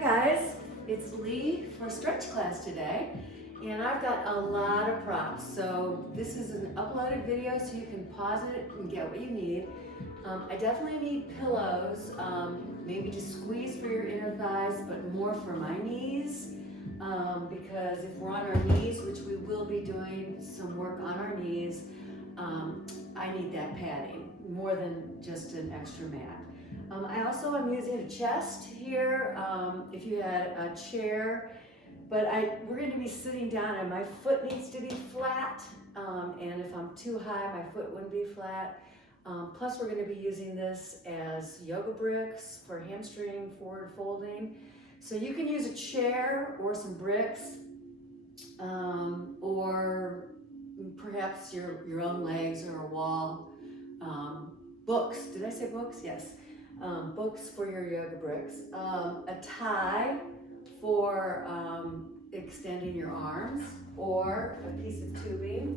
guys, it's Lee for Stretch class today, and I've got a lot of props. So this is an uploaded video, so you can pause it and get what you need. I definitely need pillows, maybe to squeeze for your inner thighs, but more for my knees, because if we're on our knees, which we will be doing some work on our knees, I need that padding more than just an extra mat. I also am using a chest here, if you had a chair, but we're going to be sitting down and my foot needs to be flat, and if I'm too high, my foot wouldn't be flat. Plus we're going to be using this as yoga bricks for hamstring forward folding. So you can use a chair or some bricks, or perhaps your own legs or a wall. Books, did I say books? Yes. Books for your yoga bricks. A tie for extending your arms, or a piece of tubing.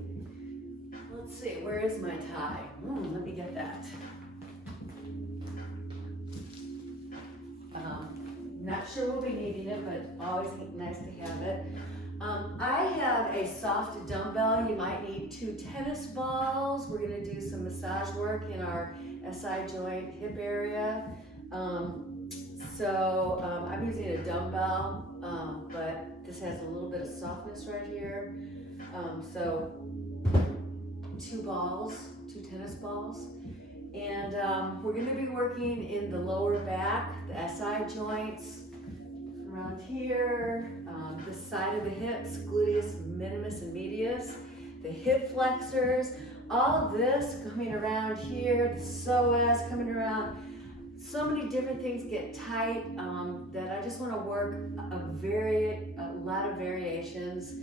Let's see, where is my tie? Let me get that. Not sure we'll be needing it, but always nice to have it. I have a soft dumbbell. You might need 2 tennis balls. We're going to do some massage work in our SI joint hip area. I'm using a dumbbell, but this has a little bit of softness right here. So 2 balls, 2 tennis balls. And we're going to be working in the lower back, the SI joints, around here, the side of the hips, gluteus minimus and medius, the hip flexors, all of this coming around here, the psoas coming around. So many different things get tight that I just want to work a lot of variations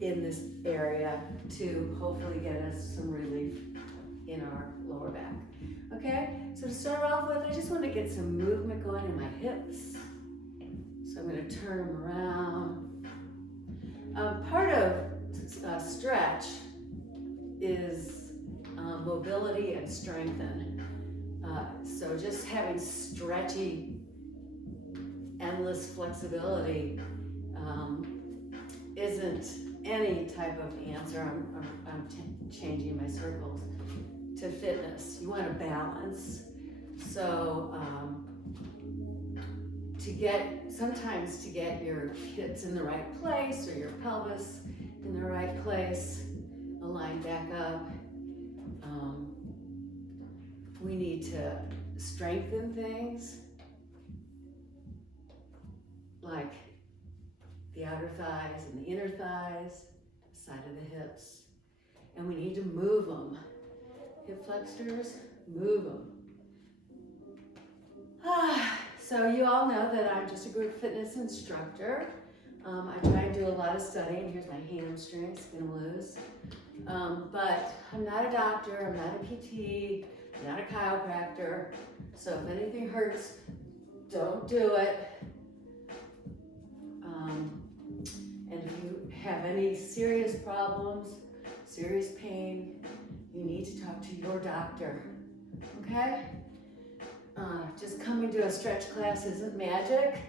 in this area to hopefully get us some relief in our lower back. Okay, so to start off with, I just want to get some movement going in my hips. So I'm going to turn them around. Part of stretch is mobility and strengthen. So just having stretchy, endless flexibility isn't any type of answer. I'm changing my circles to fitness. You want to balance. So sometimes to get your hips in the right place or your pelvis in the right place, aligned back up, we need to strengthen things like the outer thighs and the inner thighs, the side of the hips, and we need to move them. Hip flexors, move them. So you all know that I'm just a group fitness instructor. I try and do a lot of studying. Here's my hamstring, spin loose. But I'm not a doctor, I'm not a PT, I'm not a chiropractor. So if anything hurts, don't do it. And if you have any serious problems, serious pain, you need to talk to your doctor, okay? Just coming to a stretch class isn't magic.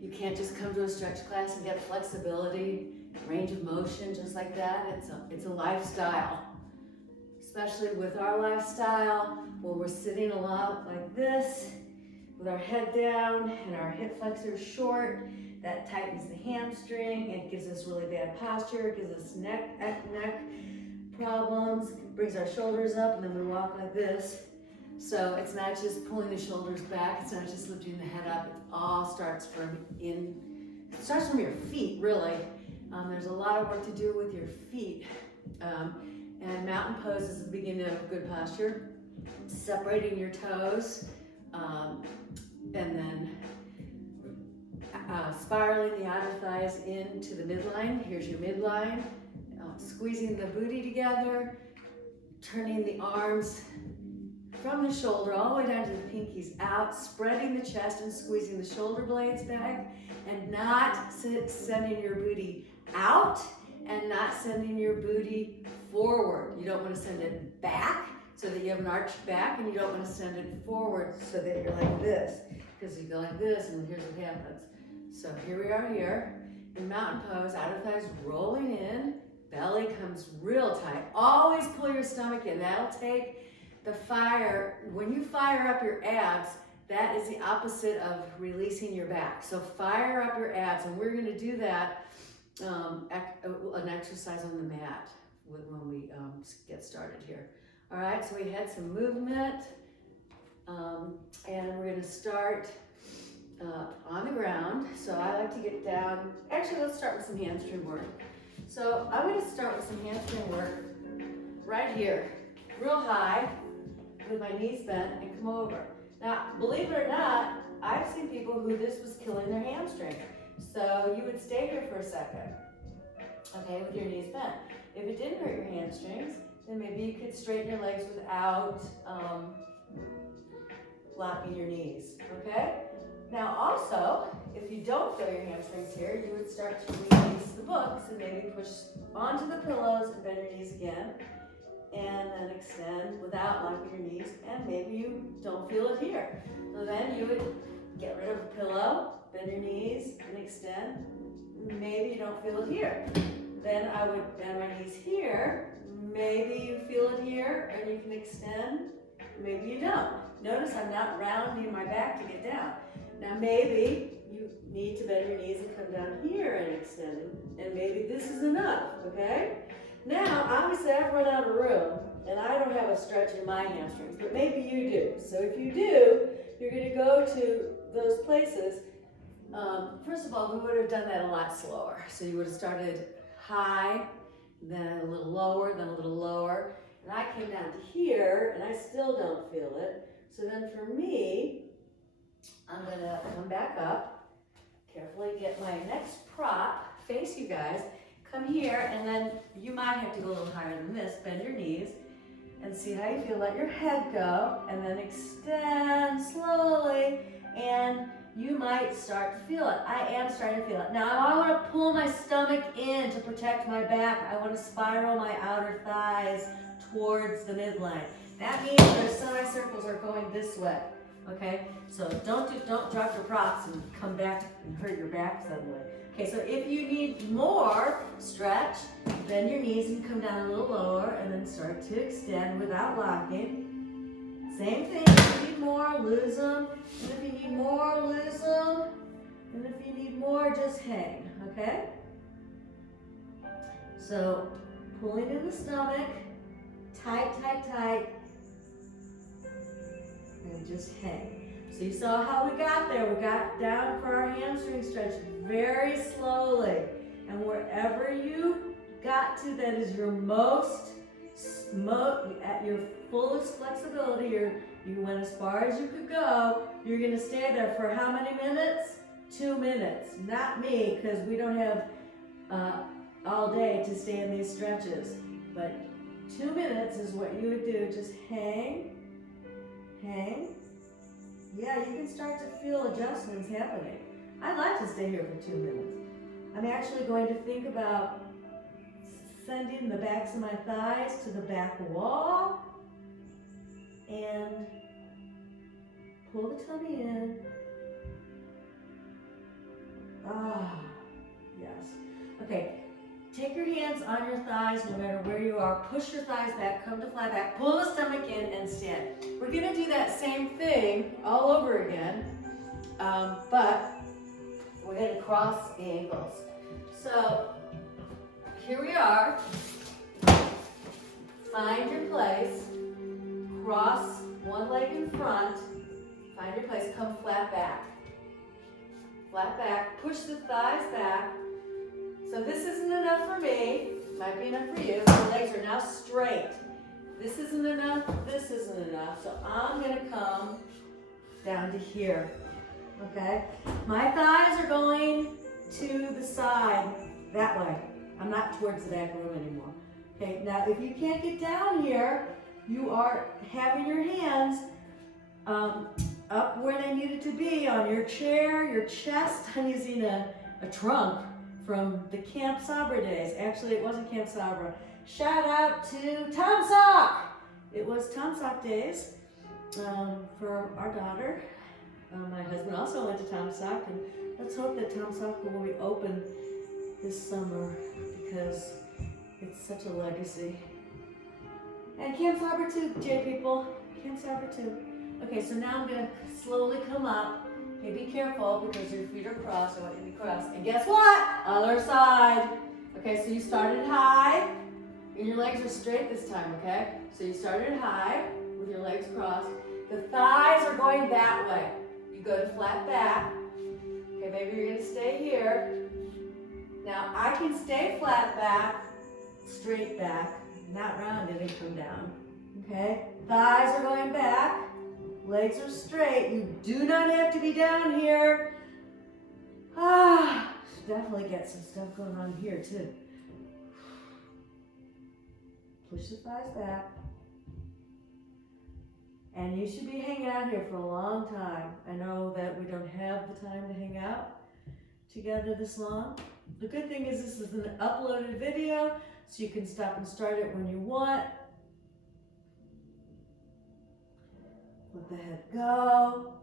You can't just come to a stretch class and get flexibility, range of motion, just like that. It's a lifestyle, especially with our lifestyle, where we're sitting a lot like this, with our head down and our hip flexors short. That tightens the hamstring. It gives us really bad posture. It gives us neck problems. Brings our shoulders up, and then we walk like this. So it's not just pulling the shoulders back. It's not just lifting the head up. It all starts from your feet, really. There's a lot of work to do with your feet. And mountain pose is the beginning of good posture. Separating your toes, and then spiraling the outer thighs into the midline. Here's your midline. Squeezing the booty together, turning the arms from the shoulder all the way down to the pinkies out, spreading the chest and squeezing the shoulder blades back, and not sending your booty out and not sending your booty forward. You don't want to send it back so that you have an arched back, and you don't want to send it forward so that you're like this. because you go like this and here's what happens. So here we are here in mountain pose, outer thighs rolling in, belly comes real tight. Always pull your stomach in. That'll take the fire. When you fire up your abs, that is the opposite of releasing your back. So fire up your abs, and we're going to do that, an exercise on the mat when we get started here. All right, so we had some movement, and we're going to start on the ground. So I like to get down. Actually, let's start with some hamstring work. So I'm going to start with some hamstring work right here, real high, with my knees bent, and come over. Now, believe it or not, I've seen people who this was killing their hamstring. So you would stay here for a second, okay, with your knees bent. If it didn't hurt your hamstrings, then maybe you could straighten your legs without locking your knees, okay? Now also, if you don't feel your hamstrings here, you would start to release the books and maybe push onto the pillows and bend your knees again, and then extend without locking your knees, and maybe you don't feel it here. So then you would get rid of the pillow, bend your knees, and extend. Maybe you don't feel it here. Then I would bend my knees here. Maybe you feel it here, and you can extend. Maybe you don't. Notice I'm not rounding my back to get down. Now maybe you need to bend your knees and come down here and extend them, and maybe this is enough, okay? Now, obviously I've run out of room, and I don't have a stretch in my hamstrings, but maybe you do. So if you do, you're going to go to those places. First of all, we would have done that a lot slower. So you would have started high, then a little lower, then a little lower. And I came down to here, and I still don't feel it. So then for me, I'm going to come back up, carefully get my next prop, face you guys, come here, and then you might have to go a little higher than this, bend your knees, and see how you feel. Let your head go, and then extend slowly, and you might start to feel it. I am starting to feel it. Now I want to pull my stomach in to protect my back. I want to spiral my outer thighs towards the midline. That means our semicircles are going this way. Okay, so don't drop your props and come back and hurt your back suddenly. Okay, so if you need more stretch, bend your knees and come down a little lower, and then start to extend without locking. Same thing, if you need more, lose them. And if you need more, lose them. And if you need more, just hang, okay? So, pulling in the stomach, tight, tight, tight, and just hang. So you saw how we got there. We got down for our hamstring stretch very slowly. And wherever you got to, that is your at your fullest flexibility, you went as far as you could go. You're going to stay there for how many minutes? 2 minutes. Not me, because we don't have all day to stay in these stretches. But 2 minutes is what you would do. Just hang, hang. Yeah, you can start to feel adjustments happening. I'd like to stay here for 2 minutes. I'm actually going to think about sending the backs of my thighs to the back wall and pull the tummy in. Ah, yes. Okay, take your hands on your thighs no matter where you are. Push your thighs back, come to flat back, pull the stomach in and stand. We're gonna do that same thing all over again, but we're gonna cross the ankles. So here we are. Find your place. Cross one leg in front. Find your place. Come flat back. Flat back. Push the thighs back. So this isn't enough for me. Might be enough for you. The legs are now straight. This isn't enough. This isn't enough. So I'm going to come down to here. Okay? My thighs are going to the side that way. I'm not towards the back room anymore. Okay, now if you can't get down here, you are having your hands up where they needed to be on your chair, your chest. I'm using a trunk from the Camp Sabra days. Actually, it wasn't Camp Sabra. Shout out to Tom Sock. It was Tom Sock days for our daughter. My husband also went to Tom Sock, and let's hope that Tom Sock will be open this summer because it's such a legacy. And Camp Slobber too, J people. Camp Slobber too. Okay, so now I'm gonna slowly come up. Okay, be careful because your feet are crossed. I want you to be crossed. And guess what? Other side. Okay, so you started high, and your legs are straight this time, okay? So you started high with your legs crossed. The thighs are going that way. You go to flat back. Okay, maybe you're gonna stay here. Now I can stay flat back, straight back, not rounded and come down. Okay, thighs are going back, legs are straight. You do not have to be down here. Definitely get some stuff going on here too. Push the thighs back. And you should be hanging out here for a long time. I know that we don't have the time to hang out together this long. The good thing is this is an uploaded video, so you can stop and start it when you want. Let the head go.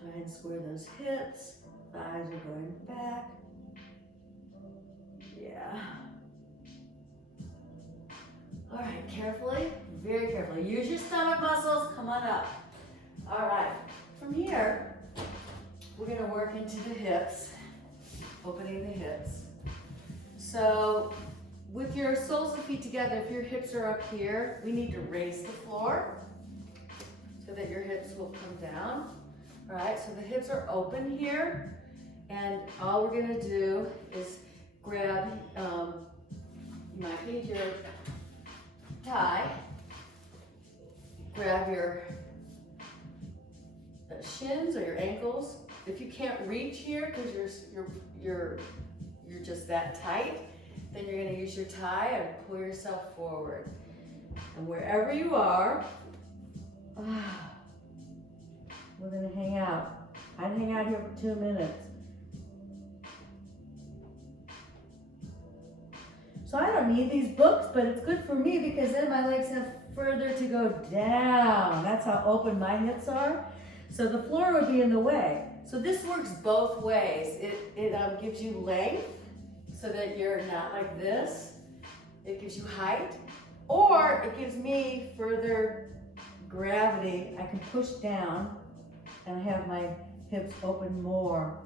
Try and square those hips. Thighs are going back. Yeah. All right, carefully, very carefully. Use your stomach muscles, come on up. All right, from here, we're gonna work into the hips, opening the hips. So with your soles of the feet together, if your hips are up here, we need to raise the floor so that your hips will come down. All right, so the hips are open here, and all we're gonna do is grab, you might need your tie, grab your shins or your ankles. If you can't reach here because you're just that tight, then you're going to use your tie and pull yourself forward. And wherever you are, we're going to hang out. I'd hang out here for 2 minutes. So I don't need these books, but it's good for me because then my legs have further to go down. That's how open my hips are. So the floor would be in the way. So this works both ways. It gives you length so that you're not like this. It gives you height, or it gives me further gravity. I can push down and have my hips open more.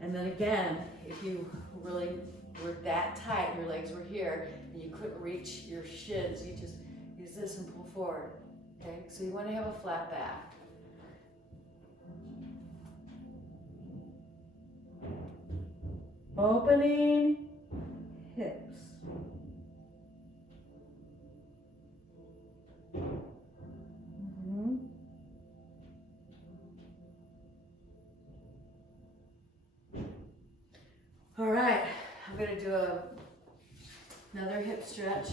And then again, if you really were that tight, your legs were here, and you couldn't reach your shins, you just use this and pull forward. Okay, so you want to have a flat back. Opening hips. All right, I'm going to do another hip stretch.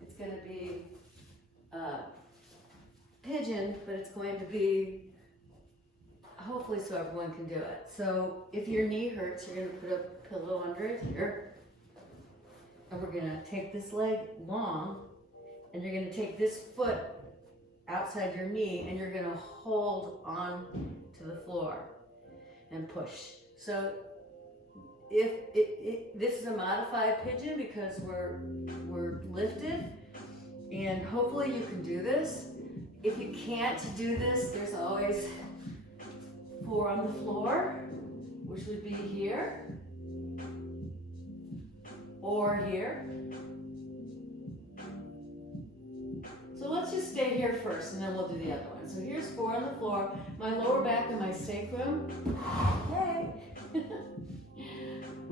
It's going to be pigeon, but it's going to be hopefully so everyone can do it. So if your knee hurts, you're going to put a pillow under it here. And we're going to take this leg long, and you're going to take this foot outside your knee, and you're going to hold on to the floor and push. So this is a modified pigeon because we're lifted, and hopefully you can do this. If you can't do this, there's always 4 on the floor, which would be here or here. So let's just stay here first, and then we'll do the other one. So here's 4 on the floor. My lower back and my sacrum, yay,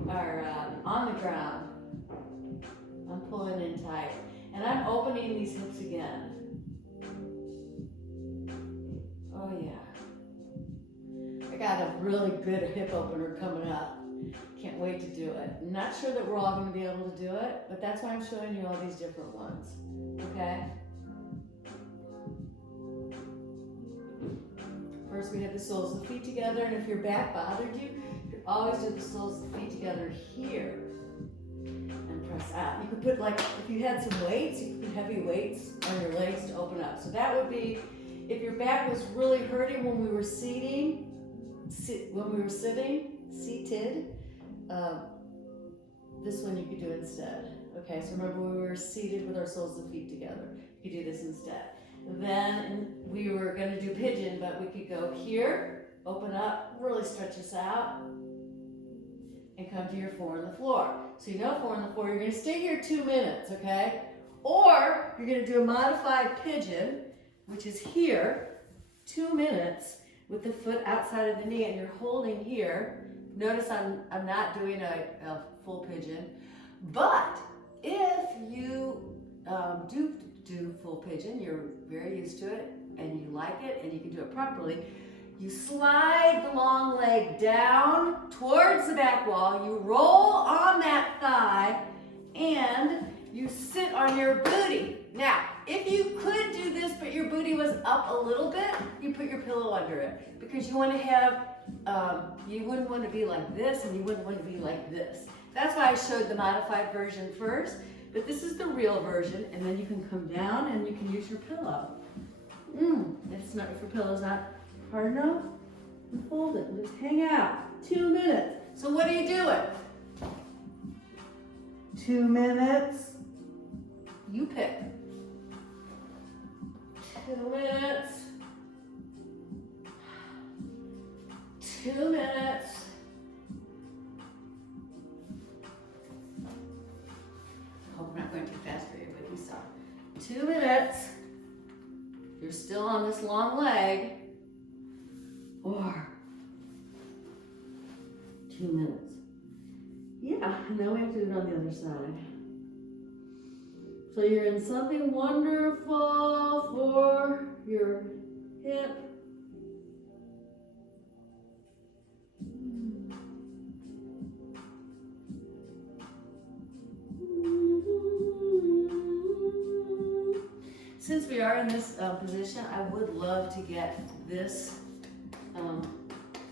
are on the ground. I'm pulling in tight, and I'm opening these hips again. Oh yeah. I got a really good hip opener coming up. Can't wait to do it. I'm not sure that we're all going to be able to do it, but that's why I'm showing you all these different ones. Okay? First we have the soles of the feet together, and if your back bothered you, you could always do the soles of the feet together here and press out. You could put, like, if you had some weights, you could put heavy weights on your legs to open up. So that would be, if your back was really hurting when we were seated, this one you could do instead. Okay, so remember we were seated with our soles of feet together. You could do this instead. Then we were gonna do pigeon, but we could go here, open up, really stretch us out, and come to your 4 on the floor. So you know 4 on the floor, you're gonna stay here 2 minutes, okay? Or you're gonna do a modified pigeon, which is here, 2 minutes, with the foot outside of the knee, and you're holding here. Notice I'm not doing a full pigeon, but if you do full pigeon, you're very used to it, and you like it, and you can do it properly, you slide the long leg down towards the back wall, you roll on that thigh, and you sit on your booty. Now, if you could do this, but your booty was up a little bit, you put your pillow under it, because you want to have, you wouldn't want to be like this, and you wouldn't want to be like this. That's why I showed the modified version first, but this is the real version, and then you can come down and you can use your pillow. If your pillow's not hard enough, and fold it and just hang out. 2 minutes. So what are you doing? 2 minutes. You pick. 2 minutes. 2 minutes. Hope I'm not going too fast for you, but you saw. 2 minutes. You're still on this long leg. Or 2 minutes. Yeah, now we have to do it on the other side. So you're in something wonderful for your hip. Since we are in this position, I would love to get this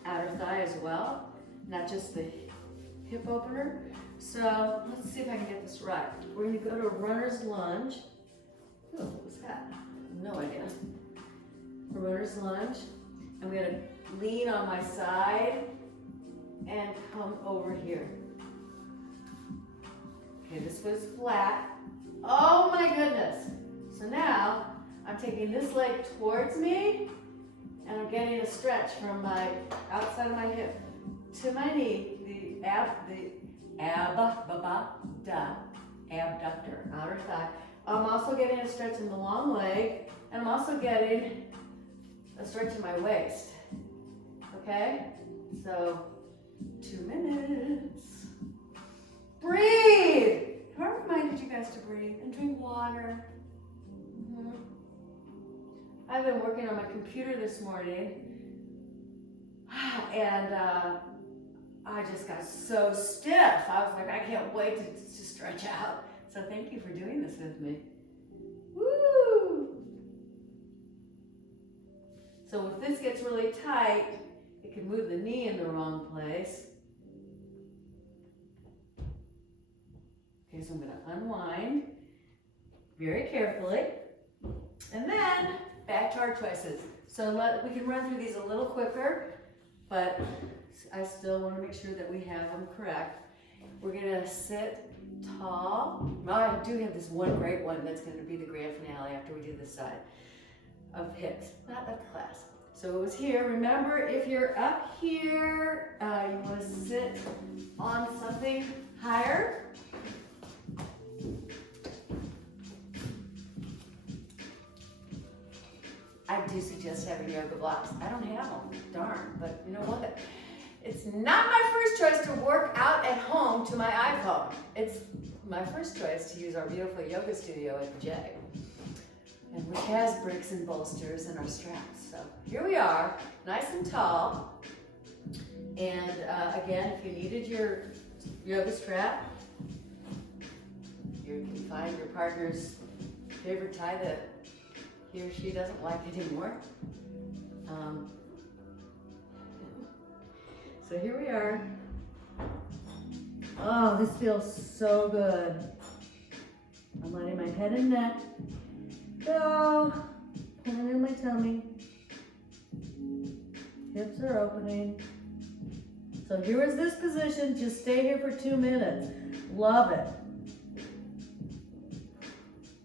outer thigh as well, not just the hip opener. So let's see if I can get this right. We're going to go to a runner's lunge. Oh, what was that? No idea. A runner's lunge. I'm going to lean on my side and come over here. Okay, this was flat. Oh my goodness. So now I'm taking this leg towards me, and I'm getting a stretch from my outside of my hip to my knee, the abductor, outer thigh. I'm also getting a stretch in the long leg, and I'm also getting a stretch in my waist. Okay? So 2 minutes. Breathe! Have I reminded you guys to breathe and drink water? I've been working on my computer this morning, and I just got so stiff. I was like, I can't wait to stretch out. So thank you for doing this with me. Woo! So if this gets really tight, it can move the knee in the wrong place. Okay, so I'm going to unwind very carefully. And then back to our choices. So we can run through these a little quicker, but I still want to make sure that we have them correct. We're going to sit tall. Well, I do have this one great one that's going to be the grand finale after we do this side of hips, not of class. So it was here. Remember, if you're up here, you want to sit on something higher. I do suggest having yoga blocks. I don't have them, darn, but you know what? It's not my first choice to work out at home to my iPhone. It's my first choice to use our beautiful yoga studio at the J, and which has bricks and bolsters and our straps. So here we are, nice and tall. And again, if you needed your yoga strap, you can find your partner's favorite tie that he or she doesn't like anymore. So here we are. Oh, this feels so good. I'm letting my head and neck go. Pulling in my tummy. Hips are opening. So here is this position. Just stay here for 2 minutes. Love it.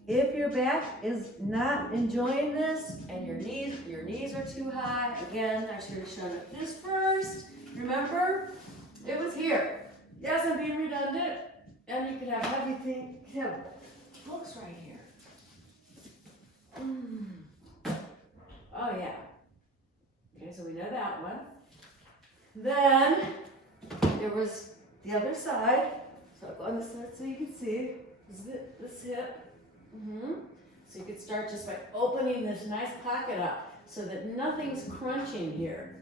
If your back is not enjoying this and your knees are too high, again, I should have shown it this first. Remember, it was here. Yes, I'm being redundant. And you could have heavy things, you could have hooks right here. Oh yeah. Okay, so we know that one. Then there was the other side. So I'll go on this side so you can see. This hip. So you could start just by opening this nice pocket up so that nothing's crunching here.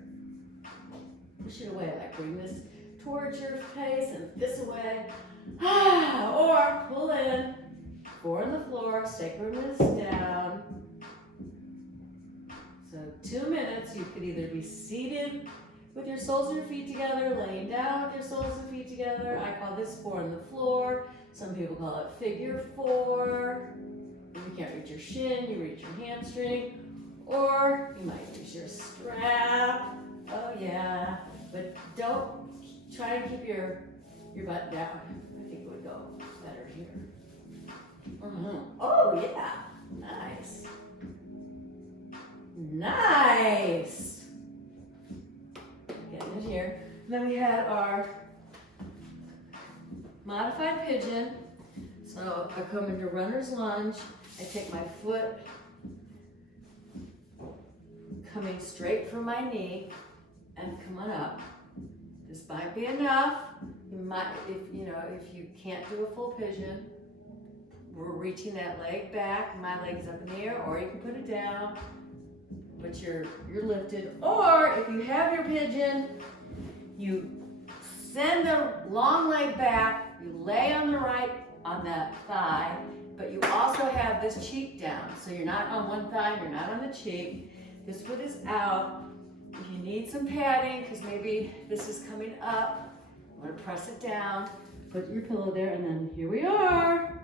Push it away, like bring this towards your face and this away. Or pull in, 4 on the floor, sacrum is down. So 2 minutes, you could either be seated with your soles of your feet together, laying down with your soles of feet together. I call this 4 on the floor. Some people call it figure 4. If you can't reach your shin, you reach your hamstring. Or you might use your strap. Oh yeah. But don't try and keep your butt down. I think it would go better here. Oh yeah. Nice. Nice. Getting it here. And then we had our modified pigeon. So I come into runner's lunge. I take my foot coming straight from my knee and come on up. This might be enough. You might, if you can't do a full pigeon, we're reaching that leg back. My leg's up in the air, or you can put it down, but you're lifted. Or if you have your pigeon, you send the long leg back. You lay on the right on that thigh, but you also have this cheek down. So you're not on one thigh, you're not on the cheek. This foot is out. If you need some padding, because maybe this is coming up, you want to press it down, put your pillow there, and then here we are.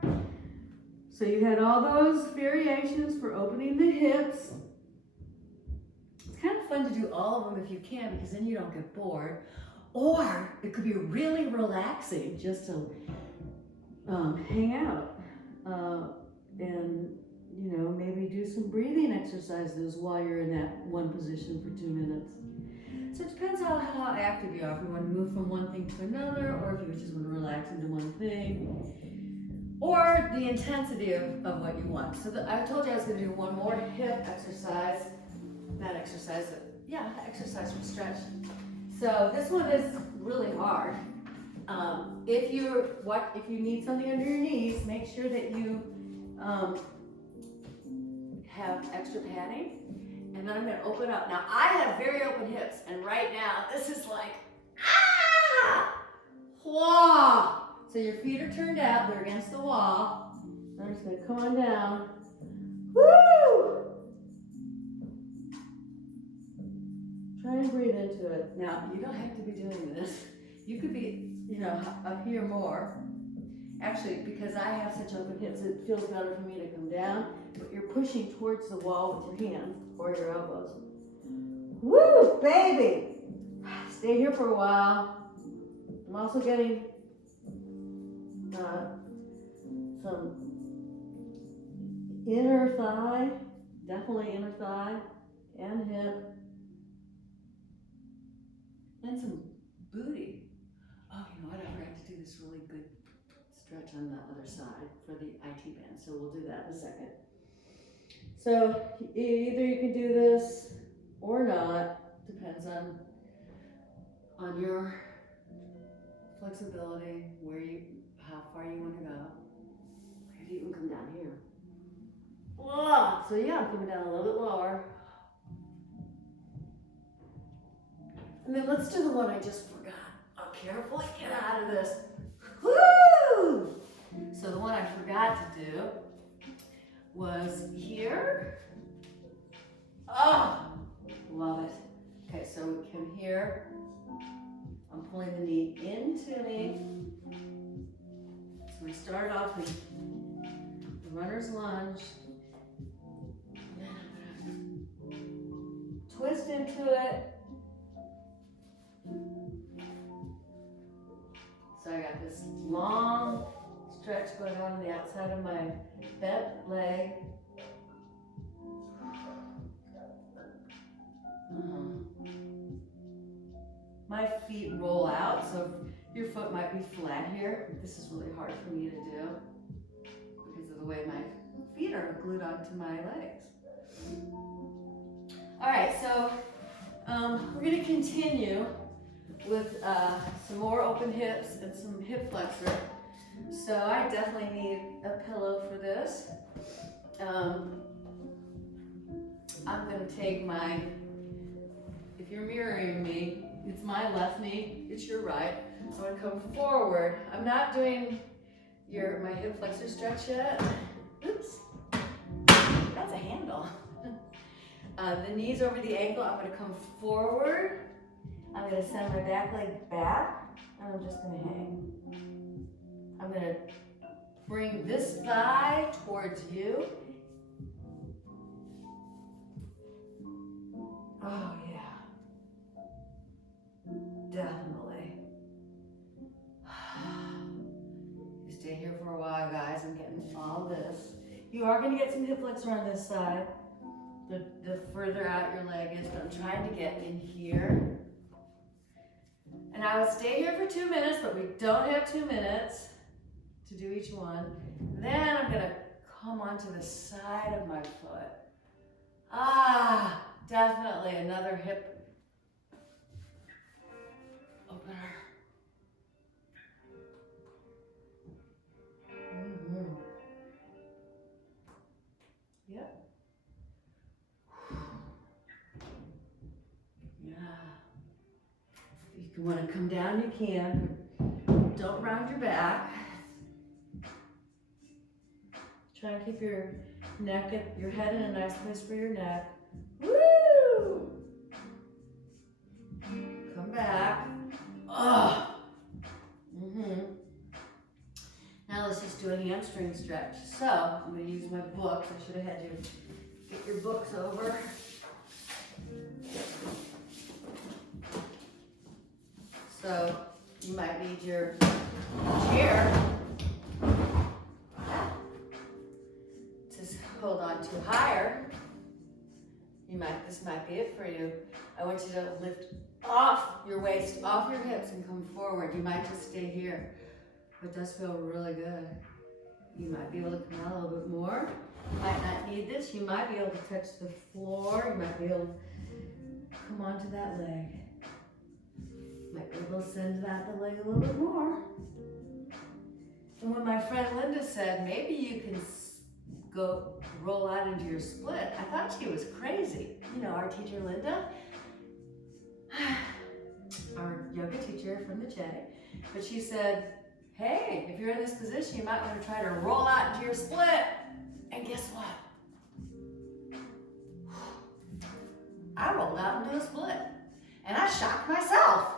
So you had all those variations for opening the hips. It's kind of fun to do all of them if you can, because then you don't get bored. Or it could be really relaxing just to hang out and maybe do some breathing exercises while you're in that one position for 2 minutes. So it depends on how active you are. If you want to move from one thing to another, or if you just want to relax into one thing, or the intensity of what you want. So I told you I was going to do one more hip exercise, exercise for stretch. So this one is really hard. If you need something under your knees, make sure that you have extra padding. And then I'm going to open up. Now I have very open hips, and right now this is like whoa. So your feet are turned out, they're against the wall. I'm just going to come on down. Woo! Try and breathe into it. Now, you don't have to be doing this. You could be, up here more. Actually, because I have such open hips, it feels better for me to come down, but you're pushing towards the wall with your hands or your elbows. Woo, baby! Stay here for a while. I'm also getting some inner thigh, definitely inner thigh and hip. And some booty. Oh, you know what? I forgot to do this really good stretch on the other side for the IT band. So we'll do that in a second. So either you can do this or not. Depends on your flexibility, how far you want to go. I could even come down here. Whoa. So yeah, I'm coming down a little bit lower. And then let's do the one I just forgot. I'll carefully get out of this. Woo! So the one I forgot to do was here. Oh, love it. Okay, so we come here. I'm pulling the knee into me. So we start off with runner's lunge. Twist into it. So I got this long stretch going on the outside of my bent leg. My feet roll out, so your foot might be flat here. This is really hard for me to do because of the way my feet are glued onto my legs. All right, so we're going to continue with some more open hips and some hip flexor. So I definitely need a pillow for this. I'm going to take my, if you're mirroring me, it's my left knee, it's your right. I'm going to come forward. I'm not doing my hip flexor stretch yet. Oops, that's a handle. The knees over the ankle, I'm going to come forward. I'm going to send my back leg back, and I'm just going to hang. I'm going to bring this thigh towards you. Oh yeah, definitely. You stay here for a while, guys. I'm getting all this. You are going to get some hip flexor on this side. The further out your leg is, but I'm trying to get in here. And I would stay here for 2 minutes, but we don't have 2 minutes to do each one. Then I'm gonna come onto the side of my foot. Definitely another hip opener. Yep. If you want to come down, you can. Don't round your back. Try and keep your neck, your head in a nice place for your neck. Woo! Come back. Now let's just do a hamstring stretch. So I'm going to use my books. I should have had you get your books over. So you might need your chair to hold on to higher. This might be it for you. I want you to lift off your waist, off your hips, and come forward. You might just stay here. It does feel really good. You might be able to come out a little bit more. You might not need this. You might be able to touch the floor. You might be able to come onto that leg. Might be able to send the leg a little bit more. And when my friend Linda said, maybe you can go roll out into your split, I thought she was crazy. You know, our teacher Linda, our yoga teacher from the J, but she said, hey, if you're in this position, you might want to try to roll out into your split. And guess what? I rolled out into a split, and I shocked myself.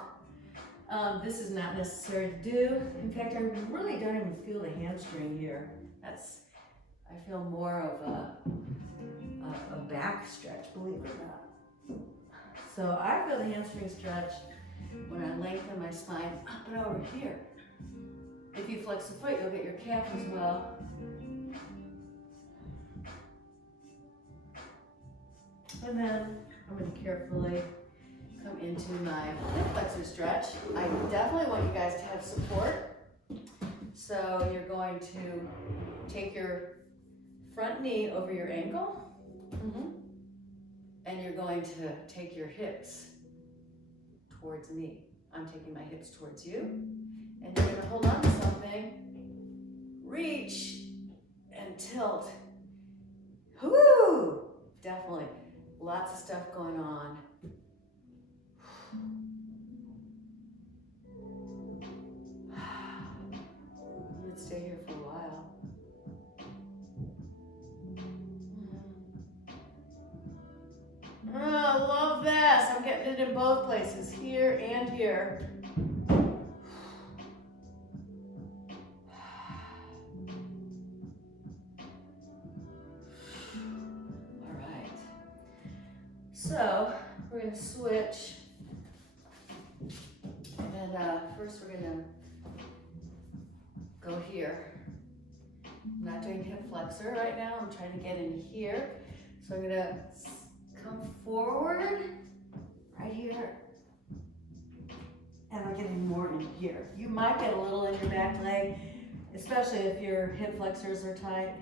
This is not necessary to do. In fact, I really don't even feel the hamstring here. I feel more of a back stretch, believe it or not. So I feel the hamstring stretch when I lengthen my spine up and over here. If you flex the foot, you'll get your calf as well. And then I'm going to carefully come into my hip flexor stretch. I definitely want you guys to have support. So you're going to take your front knee over your ankle, and you're going to take your hips towards me. I'm taking my hips towards you, and you're going to hold on to something, reach, and tilt. Whoo! Definitely. Lots of stuff going on. Let's stay here for a while. Oh, I love this. I'm getting it in both places, here and here. So we're gonna switch, and first we're gonna go here. I'm not doing hip flexor right now, I'm trying to get in here. So I'm gonna come forward, right here, and I'm getting more in here. You might get a little in your back leg, especially if your hip flexors are tight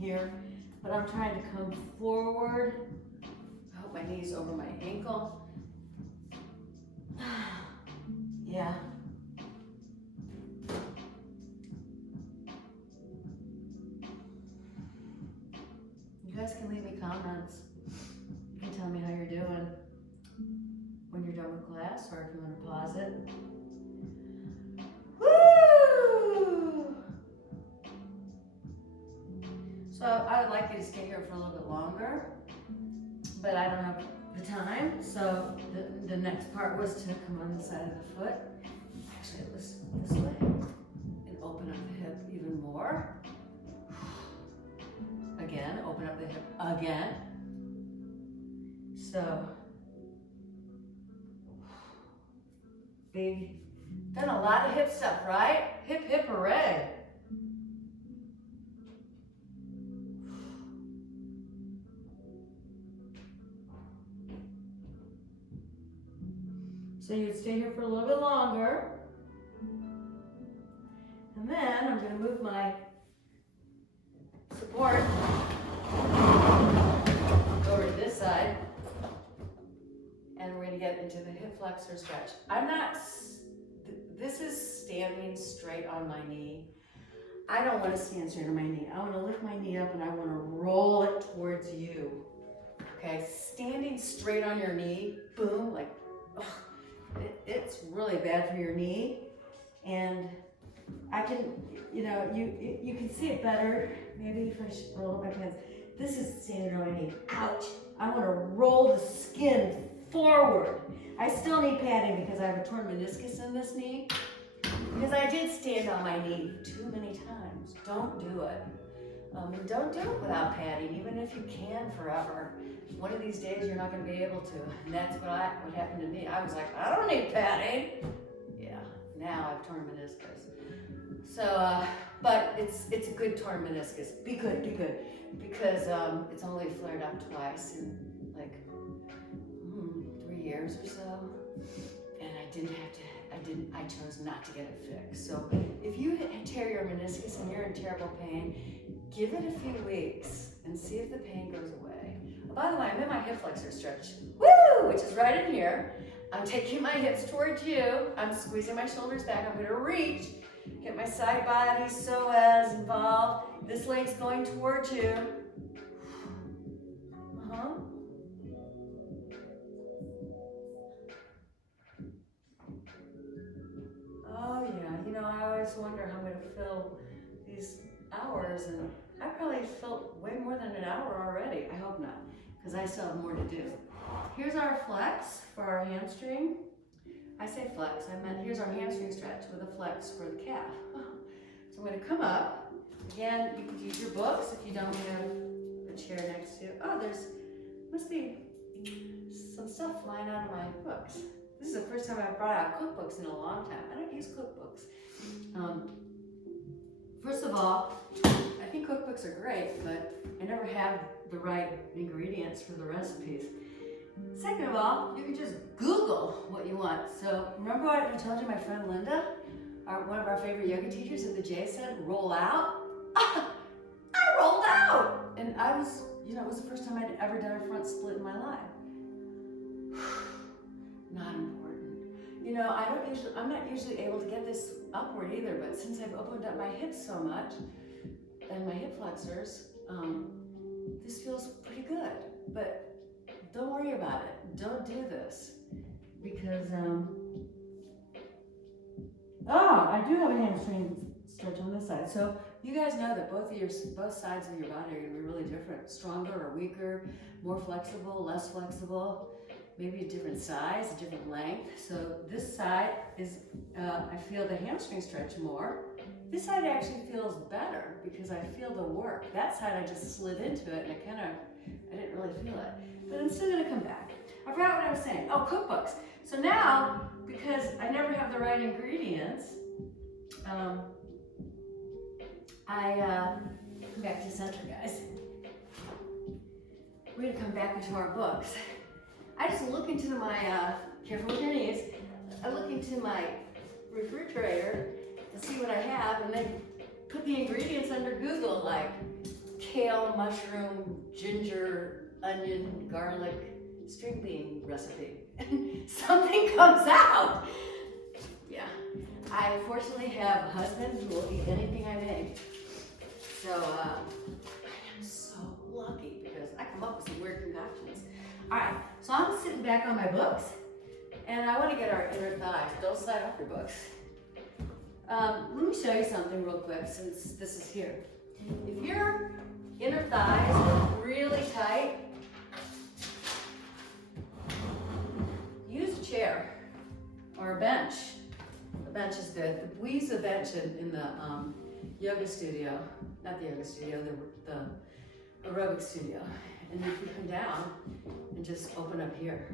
here, but I'm trying to come forward. I hope my knee's over my ankle. Yeah. You guys can leave me comments. You can tell me how you're doing when you're done with class, or if you want to pause it. Woo! So I would like you to stay here for a little bit longer, but I don't have the time. So the next part was to come on the side of the foot. Actually, it was this way, and open up the hip even more. Again, open up the hip again. So, big, done a lot of hip stuff, right? Hip, hip, hooray. So you'd stay here for a little bit longer. And then I'm gonna move my support over to this side, and we're gonna get into the hip flexor stretch. This is standing straight on my knee. I don't wanna stand straight on my knee. I wanna lift my knee up and I wanna roll it towards you. Okay, standing straight on your knee, boom, like, ugh, it's really bad for your knee. And I can, you know, you can see it better. Maybe if I should roll up my pants. This is standing on my knee. Ouch. I want to roll the skin forward. I still need padding because I have a torn meniscus in this knee. Because I did stand on my knee too many times. Don't do it. And don't do it without padding, even if you can forever. One of these days you're not going to be able to. And that's what happened to me. I was like, I don't need padding. Yeah, now I've torn meniscus. So, but it's a good torn meniscus. Be good, because it's only flared up twice in like 3 years or so, and I chose not to get it fixed. So if you tear your meniscus and you're in terrible pain, give it a few weeks and see if the pain goes away. Oh, by the way, I'm in my hip flexor stretch, woo, which is right in here. I'm taking my hips towards you. I'm squeezing my shoulders back. I'm gonna reach. Get my side body psoas involved. This leg's going towards you. Oh yeah, you know, I always wonder how I'm gonna fill these hours, and I probably filled way more than an hour already. I hope not, because I still have more to do. Here's our flex for our hamstring. I say flex, I meant here's our hamstring stretch with a flex for the calf. So I'm going to come up. Again, you could use your books if you don't have a chair next to you. Oh, must be some stuff flying out of my books. This is the first time I've brought out cookbooks in a long time. I don't use cookbooks. First of all, I think cookbooks are great, but I never have the right ingredients for the recipes. Second of all, you can just Google what you want. So remember what I told you my friend Linda, one of our favorite yoga teachers at the J said, roll out? I rolled out! And I was, you know, it was the first time I'd ever done a front split in my life. Not important. You know, I'm not usually able to get this upward either, but since I've opened up my hips so much, and my hip flexors, this feels pretty good. But don't worry about it. Don't do this. Because, I do have a hamstring stretch on this side. So you guys know that both sides of your body are going to be really different. Stronger or weaker, more flexible, less flexible, maybe a different size, a different length. So this side is, I feel the hamstring stretch more. This side actually feels better because I feel the work. That side I just slid into it and I didn't really feel it. But I'm still gonna come back. I forgot what I was saying. Oh, cookbooks. So now, because I never have the right ingredients, come back to center, guys. We're gonna come back into our books. I just look into my, careful with your knees, I look into my refrigerator and see what I have, and then put the ingredients under Google, like kale, mushroom, ginger, onion, garlic, string bean recipe. And something comes out. Yeah. I unfortunately have a husband who will eat anything I make. So I am so lucky because I come up with some weird concoctions. All right, so I'm sitting back on my books, and I want to get our inner thighs. Don't slide off your books. Let me show you something real quick since this is here. If your inner thighs are really tight, use a chair or a bench. A bench is good. We use a bench in the yoga studio, not the yoga studio, the aerobic studio. And you can come down and just open up here.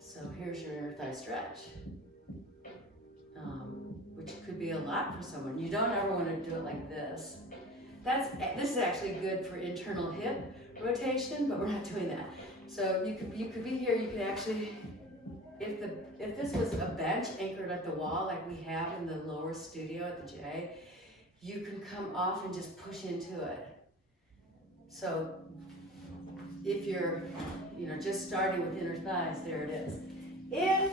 So here's your inner thigh stretch, which could be a lot for someone. You don't ever want to do it like this. This is actually good for internal hip rotation, but we're not doing that. So you could be here. You could actually, if this was a bench anchored at the wall like we have in the lower studio at the J, you can come off and just push into it. So if you're, just starting with inner thighs, there it is. If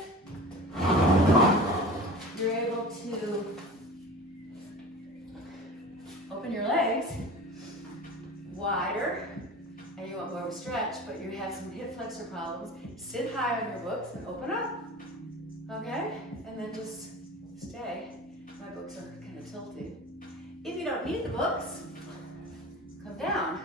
you're able to open your legs wider and you want more of a stretch, but you have some hip flexor problems, sit high on your books and open up, okay? And then just stay. My books are kind of tilty. If you don't need the books, come down.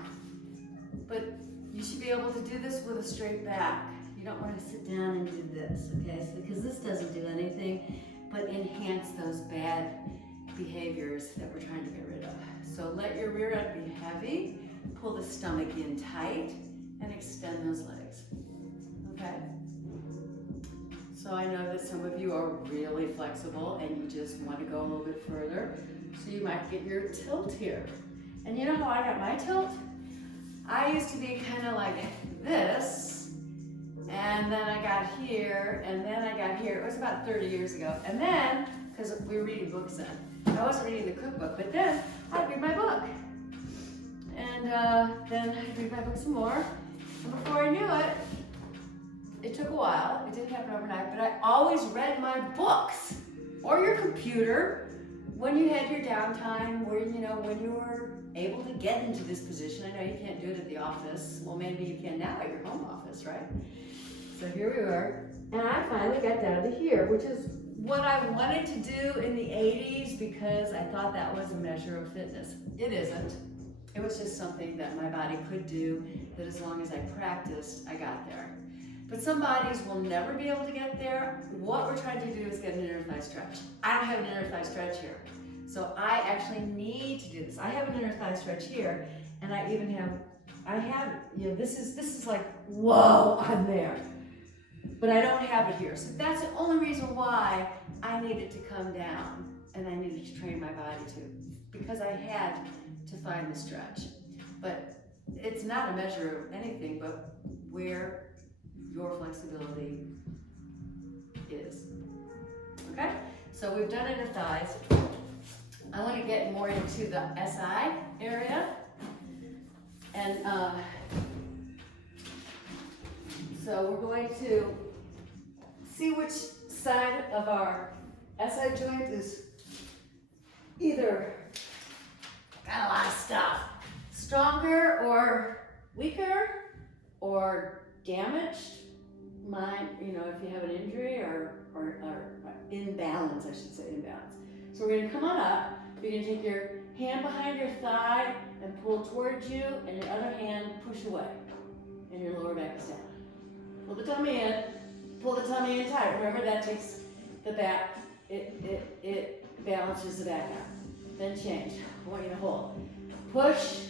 But you should be able to do this with a straight back. You don't want to sit down and do this, okay? So, because this doesn't do anything but enhance those bad behaviors that we're trying to get rid of. So let your rear end be heavy, pull the stomach in tight, and extend those legs, okay? So I know that some of you are really flexible and you just want to go a little bit further. So you might get your tilt here. And you know how I got my tilt? I used to be kind of like this, and then I got here, and then I got here. It was about 30 years ago. And then, because we were reading books then, I wasn't reading the cookbook, but then I'd read my book. And then I'd read my book some more. And before I knew it, it took a while. It didn't happen overnight, but I always read my books or your computer when you had your downtime, when you were able to get into this position. I know you can't do it at the office. Well, maybe you can now at your home office, right? So here we were, and I finally got down to here, which is what I wanted to do in the 80s because I thought that was a measure of fitness. It isn't. It was just something that my body could do, that as long as I practiced, I got there. But some bodies will never be able to get there. What we're trying to do is get an inner thigh stretch. I don't have an inner thigh stretch here. So I actually need to do this. I have an inner thigh stretch here, and I have, this is like, whoa, I'm there. But I don't have it here. So that's the only reason why I needed to come down, and I needed to train my body to, because I had to find the stretch. But it's not a measure of anything but where your flexibility is. Okay? So we've done inner thighs. I want to get more into the SI area. And so we're going to see which side of our SI joint is either got a lot of stuff, stronger or weaker or damaged. Mine, if you have an injury or imbalance, I should say imbalance. So we're going to come on up. You're going to take your hand behind your thigh and pull towards you, and your other hand push away. And your lower back is down. Pull the tummy in. Pull the tummy in tight. Remember, that takes the back. It balances it back out. Then change. I want you to hold. Push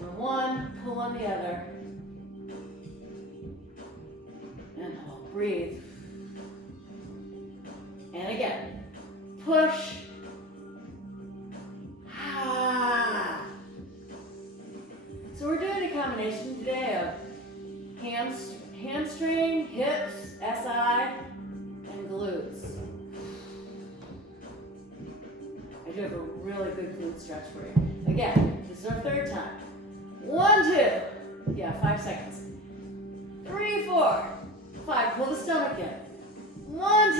on one, pull on the other. And hold. Breathe. And again. Push. So we're doing a combination today of hamstring, hips, SI, and glutes. I do have a really good glute stretch for you. Again, this is our third time. 1, 2. Yeah, 5 seconds. 3, 4, 5. Pull the stomach in. 1,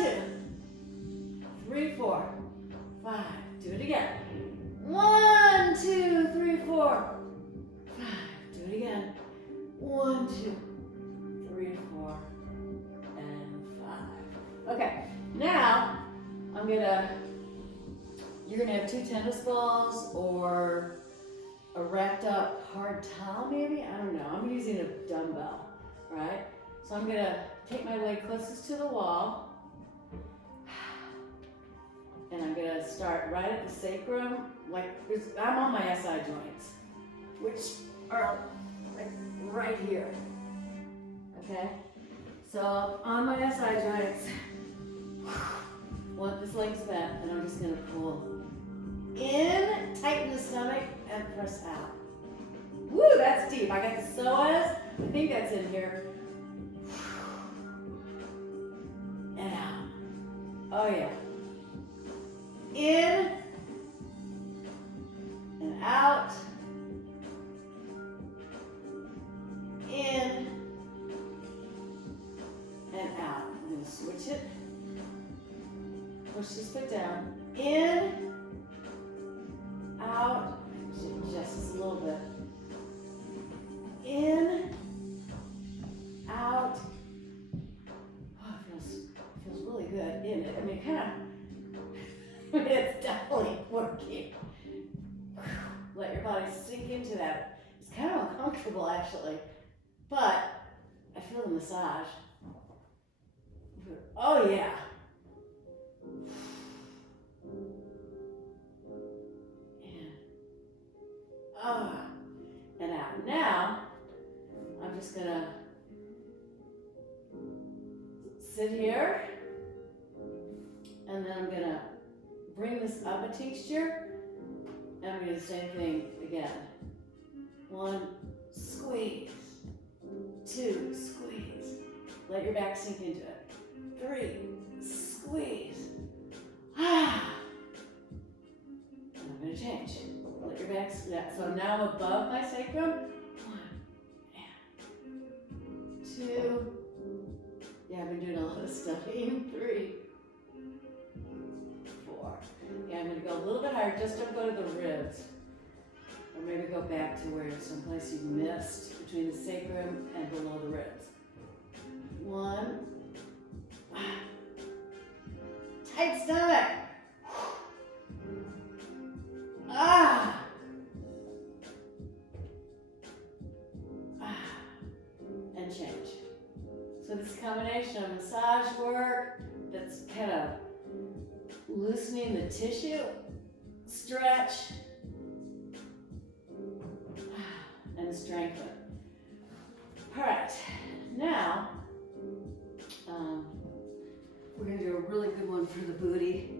2. 3, 4, 5. Do it again. 1, 2, 3, 4, 5. Do it again. 1, 2, 3, 4, and 5. Okay, now you're gonna have 2 tennis balls or a wrapped up hard towel maybe? I don't know. I'm using a dumbbell, right? So I'm gonna take my leg closest to the wall. And I'm gonna start right at the sacrum, I'm on my SI joints, which are like right here, okay? So on my SI joints, want this leg's bent, and I'm just gonna pull in, tighten the stomach, and press out. Woo, that's deep. I got the psoas, I think that's in here. And out. Oh yeah. In and out, in and out. I'm going to switch it. Push this foot down. In, out, just a little bit. In, out. Oh, it feels really good in it. I mean, kind of. It's definitely working. Let your body sink into that. It's kind of uncomfortable actually, but I feel the massage. Oh yeah. And out. Now, I'm just gonna sit here, and then I'm gonna bring this up a texture, and I'm going to do the same thing again. 1, squeeze. 2, squeeze. Let your back sink into it. 3, squeeze. And I'm going to change. Let your back, so now I'm above my sacrum. 1, and 2. Yeah, I've been doing a lot of studying. 3. Yeah, I'm going to go a little bit higher, just don't go to the ribs. Or maybe go back to where someplace you missed between the sacrum and below the ribs. 1. Tight stomach. And change. So this combination of massage work that's kind of loosening the tissue, stretch, and strengthen. All right, now we're gonna do a really good one for the booty.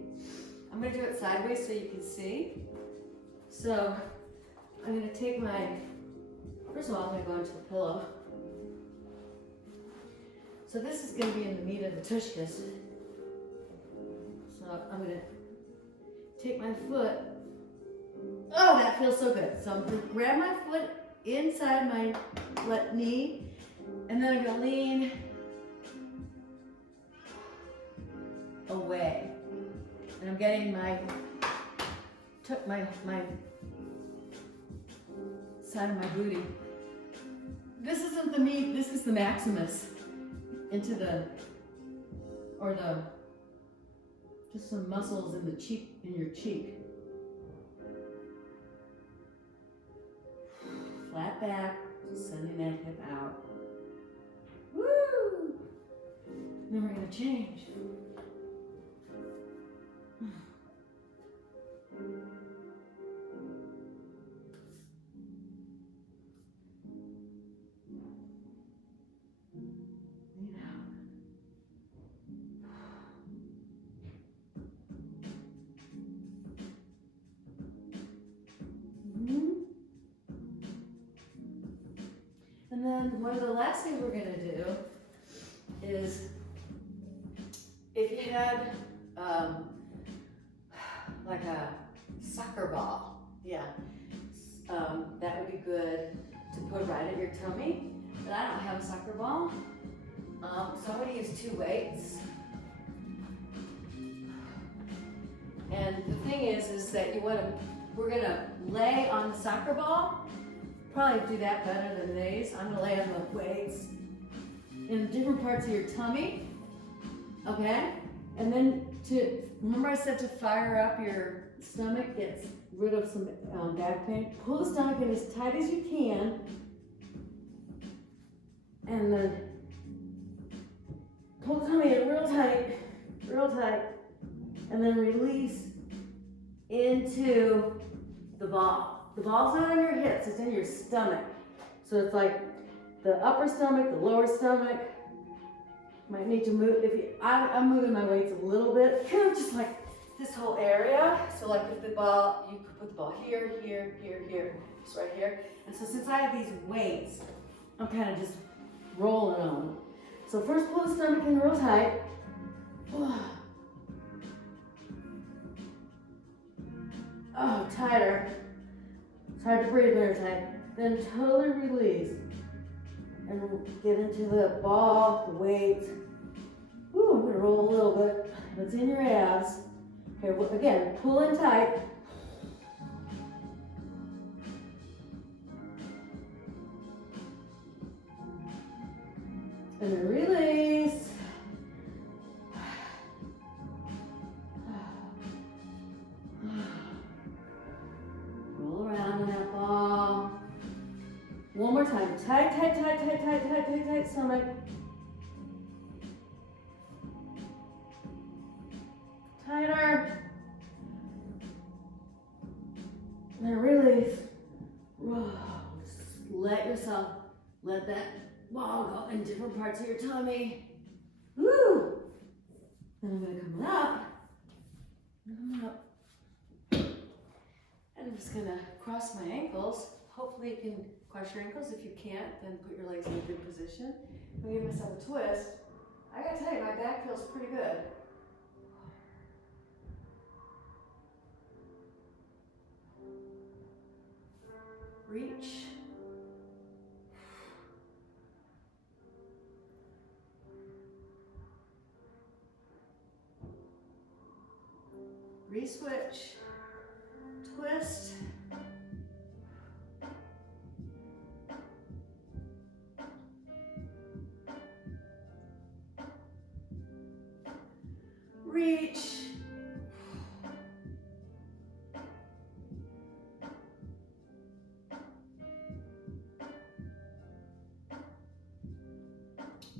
I'm gonna do it sideways so you can see. So I'm gonna take first of all, I'm gonna go into the pillow. So this is gonna be in the meat of the tushkas. So I'm going to take my foot. Oh, that feels so good. So I'm going to grab my foot inside my left knee, and then I'm going to lean away. And I'm getting my side of my booty. This isn't the meat, this is the maximus into just some muscles in the cheek, in your cheek. Flat back, just sending that hip out. Woo! Then we're gonna change. And then one of the last things we're gonna do is, if you had like a soccer ball, yeah, that would be good to put right at your tummy. But I don't have a soccer ball, so I'm gonna use 2 weights. And the thing is that we're gonna lay on the soccer ball. Probably do that better than these. I'm gonna lay on the weights in different parts of your tummy, okay? And then remember I said to fire up your stomach, get rid of some back pain. Pull the stomach in as tight as you can, and then pull the tummy in real tight, and then release into the ball. The ball's not on your hips, it's in your stomach. So it's like the upper stomach, the lower stomach. Might need to move, I'm moving my weights a little bit, kind of just like this whole area. So like if the ball, you could put the ball here, here, here, here, just right here. And so since I have these weights, I'm kind of just rolling on them. So first pull the stomach in real tight. Oh, tighter. It's hard to breathe very tight. Then totally release. And get into the ball, the weight. Ooh, I'm gonna roll a little bit. It's in your abs. Okay, again, pull in tight. And then release. Roll around in that ball. One more time. Tight, tight, tight, tight, tight, tight, tight, tight stomach. Tighter. And then release. Just let that ball go in different parts of your tummy. Woo! Then I'm gonna come up. And I'm just gonna cross my ankles. Hopefully you can cross your ankles. If you can't, then put your legs in a good position. I'm gonna give myself a twist. I gotta tell you, my back feels pretty good. Reach. Re-switch. Twist. Reach.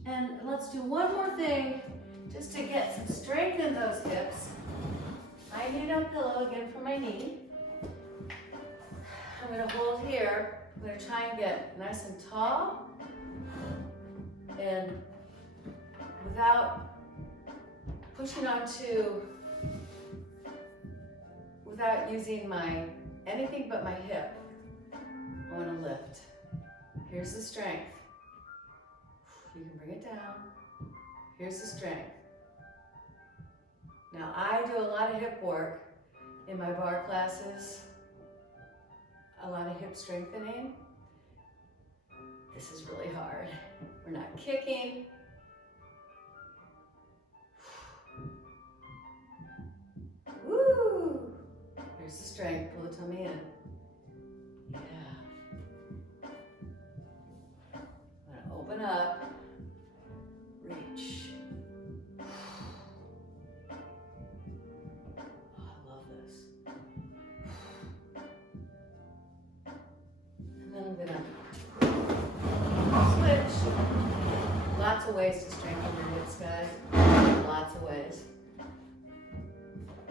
And let's do one more thing just to get some strength in those hips. I need a pillow again for my knee. I'm going to hold here. I'm going to try and get nice and tall and without pushing without using anything but my hip. I want to lift. Here's the strength. You can bring it down. Here's the strength. Now I do a lot of hip work in my bar classes, a lot of hip strengthening. This is really hard. We're not kicking. Woo! Here's the strength. Pull the tummy in. Yeah. I'm gonna open up. Reach. Oh, I love this. And then I'm gonna switch. Lots of ways to strengthen your hips, guys. Lots of ways.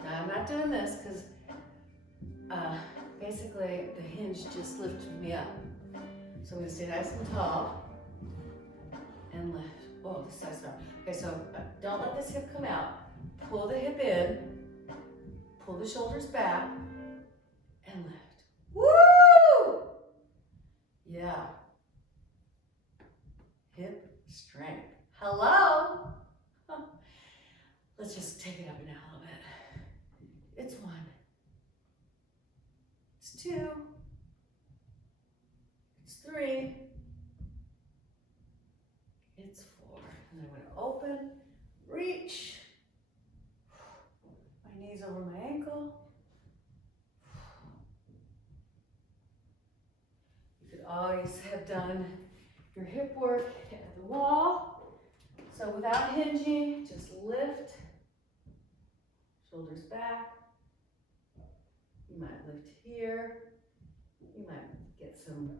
Now I'm not doing this because basically the hinge just lifted me up. So I'm gonna stay nice and tall and lift. Oh, this side's not. Okay, so don't let this hip come out. Pull the hip in, pull the shoulders back, and lift. Woo! Yeah. strength. Hello? Huh. Let's just take it up now a little bit. It's 1. It's 2. It's 3. It's 4. And then I'm going to open, reach. My knees over my ankle. You could always have done your hip work at the wall. So without hinging, just lift, shoulders back. You might lift here. You might get some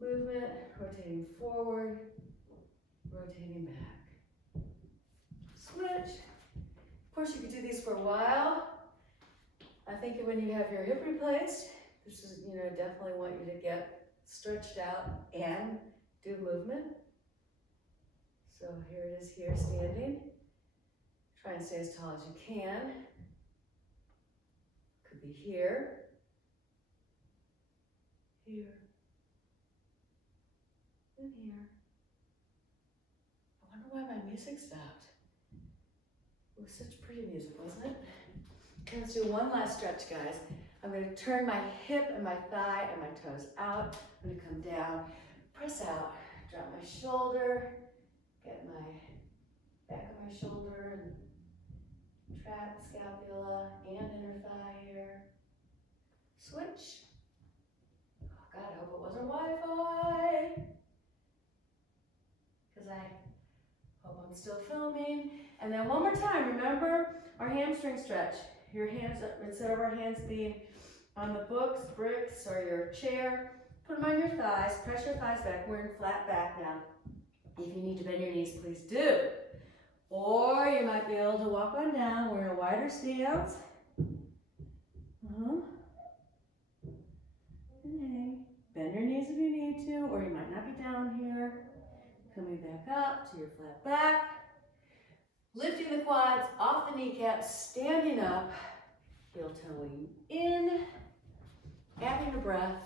movement, rotating forward, rotating back. Switch. Of course, you could do these for a while. I think when you have your hip replaced, this is, definitely want you to get stretched out and do movement. So here it is here, standing. Try and stay as tall as you can. Could be here, here, and here. I wonder why my music stopped. It was such pretty music, wasn't it? Okay, let's do one last stretch, guys. I'm going to turn my hip and my thigh and my toes out. I'm going to come down, press out, drop my shoulder, get my back of my shoulder and trap, scapula, and inner thigh here. Switch. Oh God, I hope it wasn't Wi-Fi. Because I hope I'm still filming. And then one more time, remember our hamstring stretch. Your hands, instead of our hands being on the books, bricks, or your chair, put them on your thighs, press your thighs back. We're in flat back now. If you need to bend your knees, please do. Or you might be able to walk on down. We're in a wider stance. Okay. Bend your knees if you need to, or you might not be down here. Coming back up to your flat back. Lifting the quads off the kneecaps, standing up, heel toeing in, adding a breath.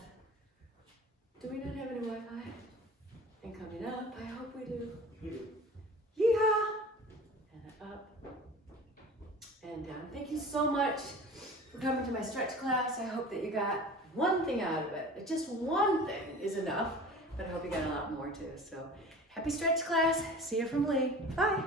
Do we not have any Wi-Fi? And coming up, I hope we do. Yeehaw! And up and down. Thank you so much for coming to my stretch class. I hope that you got one thing out of it. Just one thing is enough, but I hope you got a lot more too. So happy stretch class. See you from Lee. Bye.